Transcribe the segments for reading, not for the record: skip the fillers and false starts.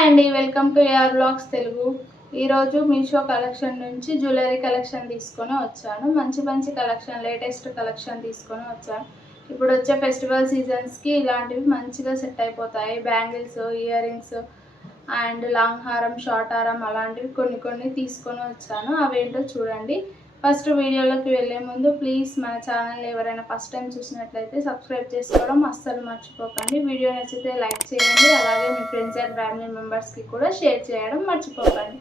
Hi అండి, welcome to AR blogs Telugu. ఈరోజు Meesho collection నుంచి జ్యువెలరీ కలెక్షన్ తీసుకొని వచ్చాను. మంచి మంచి కలెక్షన్, లేటెస్ట్ కలెక్షన్ తీసుకొని వచ్చాను. ఇప్పుడు వచ్చే ఫెస్టివల్ సీజన్స్కి ఇలాంటివి మంచిగా సెట్ అయిపోతాయి. Bangles, ear rings and long హారం, షార్ట్ హారం అలాంటివి కొన్ని తీసుకొని వచ్చాను. అవేంటో చూడండి. ఫస్ట్ వీడియోలోకి వెళ్ళే ముందు ప్లీజ్ మన ఛానల్ ఎవరైనా ఫస్ట్ టైం చూసినట్లయితే సబ్స్క్రైబ్ చేసుకోవడం అస్సలు మర్చిపోకండి. వీడియో నచ్చితే లైక్ చేయండి, అలాగే మీ ఫ్రెండ్స్ అండ్ ఫ్యామిలీ మెంబర్స్కి కూడా షేర్ చేయడం మర్చిపోకండి.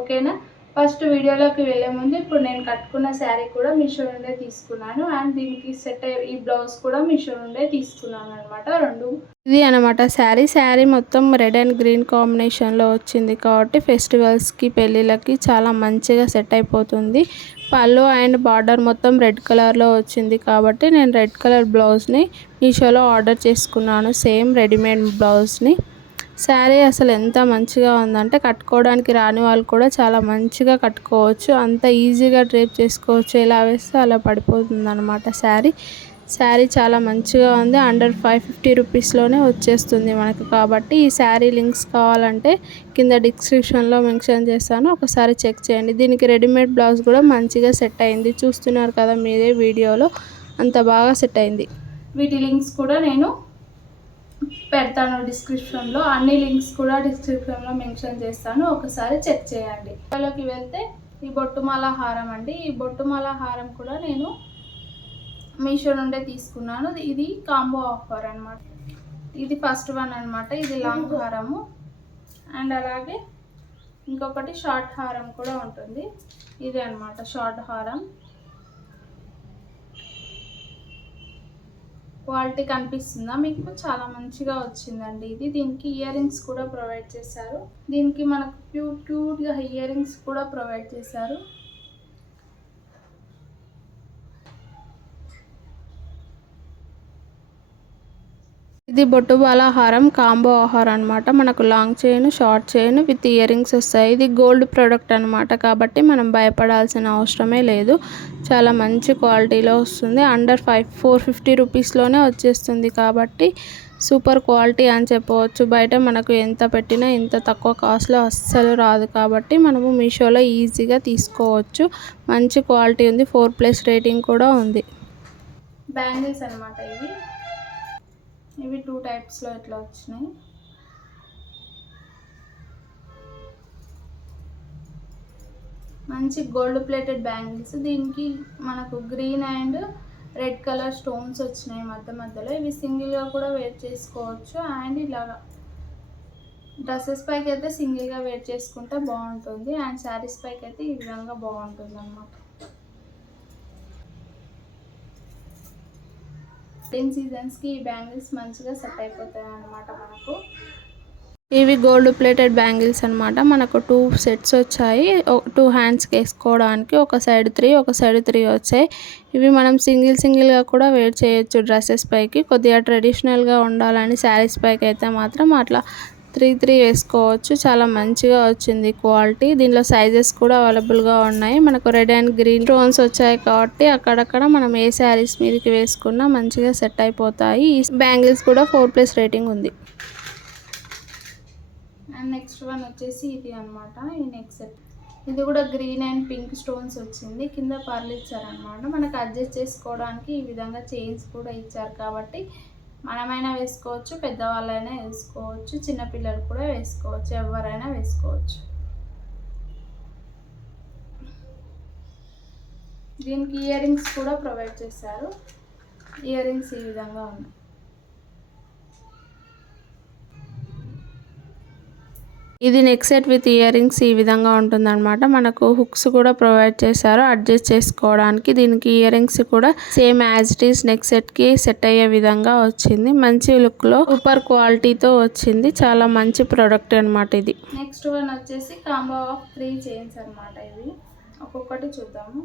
ఓకేనా? ఫస్ట్ వీడియోలోకి వెళ్ళే ముందు ఇప్పుడు నేను కట్టుకున్న శారీ కూడా మీషో నుండే తీసుకున్నాను అండ్ దీనికి సెట్ ఈ బ్లౌజ్ కూడా మీషో నుండే తీసుకున్నాను అనమాట. రెండు ఇది అనమాట శారీ మొత్తం రెడ్ అండ్ గ్రీన్ కాంబినేషన్లో వచ్చింది కాబట్టి ఫెస్టివల్స్కి, పెళ్ళిళ్ళకి చాలా మంచిగా సెట్ అయిపోతుంది. పళ్ళు అండ్ బార్డర్ మొత్తం రెడ్ కలర్లో వచ్చింది కాబట్టి నేను రెడ్ కలర్ బ్లౌజ్ని మీషోలో ఆర్డర్ చేసుకున్నాను, సేమ్ రెడీమేడ్ బ్లౌజ్ని. శారీ అసలు ఎంత మంచిగా ఉందంటే కట్టుకోవడానికి రాని వాళ్ళు కూడా చాలా మంచిగా కట్టుకోవచ్చు, అంత ఈజీగా డ్రేప్ చేసుకోవచ్చు. ఎలా వేస్తే అలా పడిపోతుంది అనమాట. శారీ చాలా మంచిగా ఉంది. అండర్ 550 రూపీస్లోనే వచ్చేస్తుంది మనకు. కాబట్టి ఈ శారీ లింక్స్ కావాలంటే కింద డిస్క్రిప్షన్లో మెన్షన్ చేస్తాను, ఒకసారి చెక్ చేయండి. దీనికి రెడీమేడ్ బ్లౌజ్ కూడా మంచిగా సెట్ అయింది. చూస్తున్నారు కదా మీరే వీడియోలో, అంత బాగా సెట్ అయింది. వీటి లింక్స్ కూడా నేను పెడతాను డిస్క్రిప్షన్లో. అన్ని లింక్స్ కూడా డిస్క్రిప్షన్లో మెన్షన్ చేస్తాను, ఒకసారి చెక్ చేయండి. ఇందులోకి వెళ్తే ఈ బొట్టుమాల హారం అండి. ఈ బొట్టుమాల హారం కూడా నేను మీషో నుండే తీసుకున్నాను. ఇది కాంబో ఆఫర్ అనమాట. ఇది ఫస్ట్ వన్ అనమాట. ఇది లాంగ్ హారము అండ్ అలాగే ఇంకొకటి షార్ట్ హారం కూడా ఉంటుంది. ఇది అనమాట షార్ట్ హారం. క్వాలిటీ కనిపిస్తుందా మీకు? చాలా మంచిగా వచ్చిందండి ఇది. దీనికి ఇయర్ రింగ్స్ కూడా ప్రొవైడ్ చేశారు. దీనికి మనకు క్యూట్గా ఇయర్ రింగ్స్ కూడా ప్రొవైడ్ చేశారు. ఇది బొట్టుబాల హారం కాంబో ఆఫర్ అనమాట. మనకు long chain, short chain with ear rings వస్తాయి. ఇది గోల్డ్ ప్రోడక్ట్ అనమాట కాబట్టి మనం భయపడాల్సిన అవసరమే లేదు. చాలా మంచి క్వాలిటీలో వస్తుంది. అండర్ 450 రూపీస్లోనే వచ్చేస్తుంది కాబట్టి సూపర్ క్వాలిటీ అని చెప్పవచ్చు. బయట మనకు ఎంత పెట్టినా ఇంత తక్కువ కాస్ట్లో అస్సలు రాదు కాబట్టి మనము మీషోలో ఈజీగా తీసుకోవచ్చు. మంచి క్వాలిటీ ఉంది, 4+ రేటింగ్ కూడా ఉంది. బ్యాంగిల్స్ అనమాట ఇవి 2 టైప్స్లో ఇట్లా వచ్చినాయి. మంచి గోల్డ్ ప్లేటెడ్ బ్యాంగిల్స్. దీనికి మనకు green and red colour stones వచ్చినాయి మధ్యలో. ఇవి సింగిల్గా కూడా వేర్ చేసుకోవచ్చు అండ్ ఇలాగా డ్రెస్సెస్ పైకి అయితే సింగిల్గా వేర్ చేసుకుంటే బాగుంటుంది అండ్ శారీస్ పైకి అయితే ఈ విధంగా బాగుంటుంది అన్నమాట. సీజన్స్కి ఈ బ్యాంగిల్స్ మంచిగా సెట్ అయిపోతాయి అన్నమాట మనకు. ఇవి గోల్డ్ ప్లేటెడ్ బ్యాంగిల్స్ అనమాట. మనకు 2 సెట్స్ వచ్చాయి. 2 హ్యాండ్స్కి వేసుకోవడానికి. ఒక సైడ్ 3, ఒక సైడ్ 3 వచ్చాయి. ఇవి మనం సింగిల్గా కూడా వేర్ చేయొచ్చు డ్రెస్సెస్ పైకి. కొద్దిగా ట్రెడిషనల్గా ఉండాలని శారీస్ పైకి అయితే మాత్రం అట్లా 3 వేసుకోవచ్చు. చాలా మంచిగా వచ్చింది క్వాలిటీ. దీనిలో సైజెస్ కూడా అవైలబుల్గా ఉన్నాయి. మనకు రెడ్ అండ్ గ్రీన్ స్టోన్స్ వచ్చాయి కాబట్టి అక్కడక్కడ మనం ఏ శారీస్ మీదకి వేసుకున్నా మంచిగా సెట్ అయిపోతాయి. ఈ బ్యాంగిల్స్ కూడా 4+ రేటింగ్ ఉంది. అండ్ నెక్స్ట్ వన్ వచ్చేసి ఇది అనమాట. ఈ నెక్స్ట్ సెట్ ఇది కూడా గ్రీన్ అండ్ పింక్ స్టోన్స్ వచ్చింది. కింద పర్లు ఇచ్చారనమాట. మనకు అడ్జస్ట్ చేసుకోవడానికి ఈ విధంగా చైన్స్ కూడా ఇచ్చారు కాబట్టి మనమైనా వేసుకోవచ్చు, పెద్దవాళ్ళైనా వేసుకోవచ్చు, చిన్నపిల్లలు కూడా వేసుకోవచ్చు, ఎవరైనా వేసుకోవచ్చు. దీనికి ఇయర్ రింగ్స్ కూడా ప్రొవైడ్ చేశారు. ఇయర్ రింగ్స్ ఈ విధంగా ఉన్నాయి. ఇది neck set with ear rings ఈ విధంగా ఉంటుందన్నమాట. మనకు హుక్స్ కూడా ప్రొవైడ్ చేశారు అడ్జస్ట్ చేసుకోవడానికి. దీనికి ఇయర్ రింగ్స్ కూడా same as it is neck సెట్కి సెట్ అయ్యే విధంగా వచ్చింది. మంచి లుక్లో సూపర్ క్వాలిటీతో వచ్చింది. చాలా మంచి ప్రోడక్ట్ అనమాట ఇది. నెక్స్ట్ వన్ వచ్చేసి కాంబో ఆఫ్ 3 చైన్స్ అనమాట. ఇవి ఒక్కొక్కటి చూద్దాము.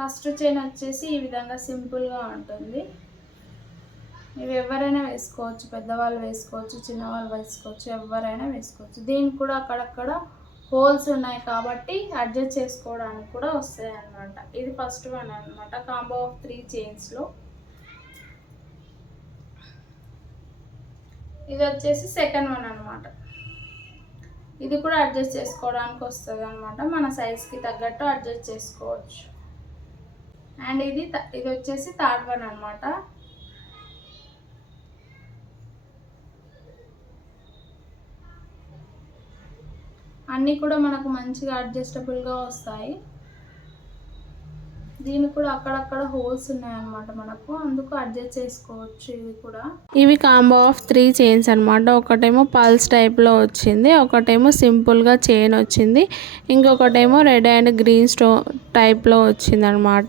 ఫస్ట్ చైన్ వచ్చేసి ఈ విధంగా సింపుల్గా ఉంటుంది. ఇవి ఎవరైనా వేసుకోవచ్చు, పెద్దవాళ్ళు వేసుకోవచ్చు, చిన్నవాళ్ళు వేసుకోవచ్చు, ఎవరైనా వేసుకోవచ్చు. దీనికి కూడా అక్కడక్కడ హోల్స్ ఉన్నాయి కాబట్టి అడ్జస్ట్ చేసుకోవడానికి కూడా వస్తాయి అన్నమాట. ఇది ఫస్ట్ వన్ అనమాట, కాంబో ఆఫ్ 3 చైన్స్లో. ఇది వచ్చేసి సెకండ్ వన్ అనమాట. ఇది కూడా అడ్జస్ట్ చేసుకోవడానికి వస్తుంది అనమాట, మన సైజ్కి తగ్గట్టు అడ్జస్ట్ చేసుకోవచ్చు. అండ్ ఇది వచ్చేసి థర్డ్ వన్ అనమాట. అన్నీ కూడా మనకు మంచిగా అడ్జస్టబుల్గా వస్తాయి. దీనికి కూడా అక్కడక్కడ హోల్స్ ఉన్నాయన్నమాట మనకు, అందుకు అడ్జస్ట్ చేసుకోవచ్చు. ఇవి కాంబో ఆఫ్ 3 చైన్స్ అనమాట. ఒకటేమో పల్స్ టైప్లో వచ్చింది, ఒకటేమో సింపుల్గా చైన్ వచ్చింది, ఇంకొకటేమో రెడ్ అండ్ గ్రీన్ టైప్లో వచ్చింది అనమాట.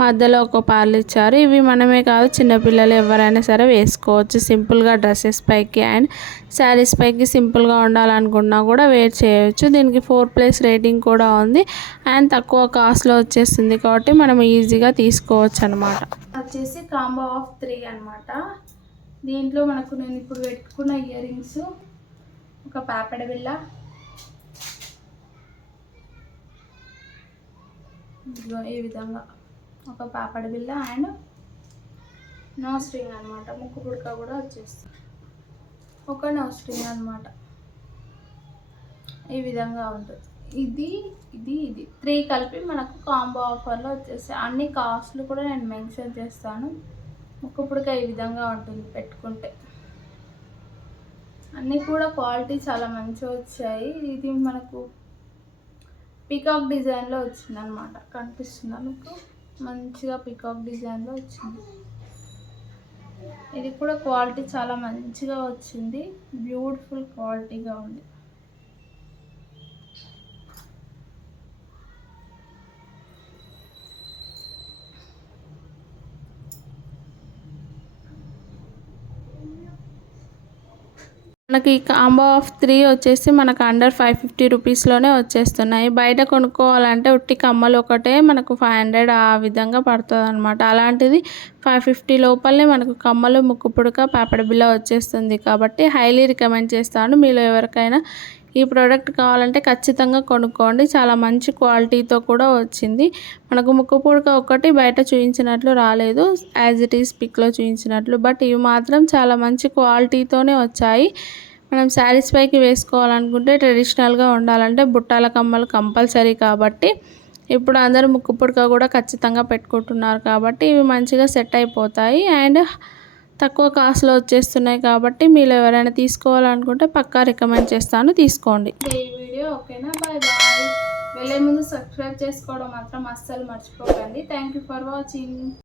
మధ్యలో ఒక పార్లు ఇచ్చారు. ఇవి మనమే కాదు, చిన్నపిల్లలు ఎవరైనా సరే వేసుకోవచ్చు. సింపుల్గా డ్రెస్సెస్ పైకి అండ్ శారీస్ పైకి సింపుల్గా ఉండాలనుకున్నా కూడా వేర్ చేయవచ్చు. దీనికి 4+ రేటింగ్ కూడా ఉంది అండ్ తక్కువ కాస్ట్లో వచ్చేస్తుంది కాబట్టి మనం ఈజీగా తీసుకోవచ్చు అనమాట. వచ్చేసి కాంబో ఆఫ్ 3 అనమాట. దీంట్లో మనకు నేను ఇప్పుడు పెట్టుకున్న ఇయర్ రింగ్స్, ఒక పాపడ బిళ్ళ, ఈ విధంగా ఒక పాపడ బిళ్ళ అండ్ నోస్ రింగ్ అనమాట. ముక్కు పుడక కూడా వచ్చేస్తుంది, ఒక నోస్ రింగ్ అనమాట. ఈ విధంగా ఉంటుంది. ఇది 3 కలిపి మనకు కాంబో ఆఫర్లో వచ్చేస్తాయి. అన్ని కాస్ట్లు కూడా నేను మెన్షన్ చేస్తాను. ముక్కు పుడక ఈ విధంగా ఉంటుంది పెట్టుకుంటే. అన్నీ కూడా క్వాలిటీ చాలా మంచిగా వచ్చాయి. ఇది మనకు పీకాక్ డిజైన్లో వచ్చింది అనమాట. కనిపిస్తుందా మీకు? మంచిగా పీకాక్ డిజైన్లో వచ్చింది. ఇది కూడా క్వాలిటీ చాలా మంచిగా వచ్చింది, బ్యూటిఫుల్ క్వాలిటీగా ఉంది. మనకి ఈ కాంబో ఆఫ్ 3 వచ్చేసి మనకు అండర్ 550 రూపీస్లోనే వచ్చేస్తున్నాయి. బయట కొనుక్కోవాలంటే ఉట్టి కమ్మలు ఒకటే మనకు 500 ఆ విధంగా పడుతుంది అనమాట. అలాంటిది 550 లోపలనే మనకు కమ్మలు, ముక్కు పుడక, పాపడ బిళ్ళ వచ్చేస్తుంది. కాబట్టి హైలీ రికమెండ్ చేస్తాను. మీలో ఎవరికైనా ఈ ప్రోడక్ట్ కావాలంటే ఖచ్చితంగా కొనుక్కోండి. చాలా మంచి క్వాలిటీతో కూడా వచ్చింది. మనకు ముక్కు పుడక ఒకటి బయట చూపించినట్లు రాలేదు, యాజ్ ఇట్ ఈస్ పిక్లో చూపించినట్లు. బట్ ఇవి మాత్రం చాలా మంచి క్వాలిటీతోనే వచ్చాయి. మనం శారీస్ పైకి వేసుకోవాలనుకుంటే, ట్రెడిషనల్గా ఉండాలంటే బుట్టాల కమ్మలు కంపల్సరీ. కాబట్టి ఇప్పుడు అందరూ ముక్కు పుడక కూడా ఖచ్చితంగా పెట్టుకుంటున్నారు కాబట్టి ఇవి మంచిగా సెట్ అయిపోతాయి అండ్ తక్కువ కాస్ట్లో వచ్చేస్తున్నాయి. కాబట్టి మీరు ఎవరైనా తీసుకోవాలనుకుంటే పక్కా రికమెండ్ చేస్తాను, తీసుకోండి. ఈ వీడియో ఓకేనా? Bye bye. వెళ్ళే ముందు సబ్స్క్రైబ్ చేసుకోవడం మాత్రం అస్సలు మర్చిపోకండి. Thank you for watching.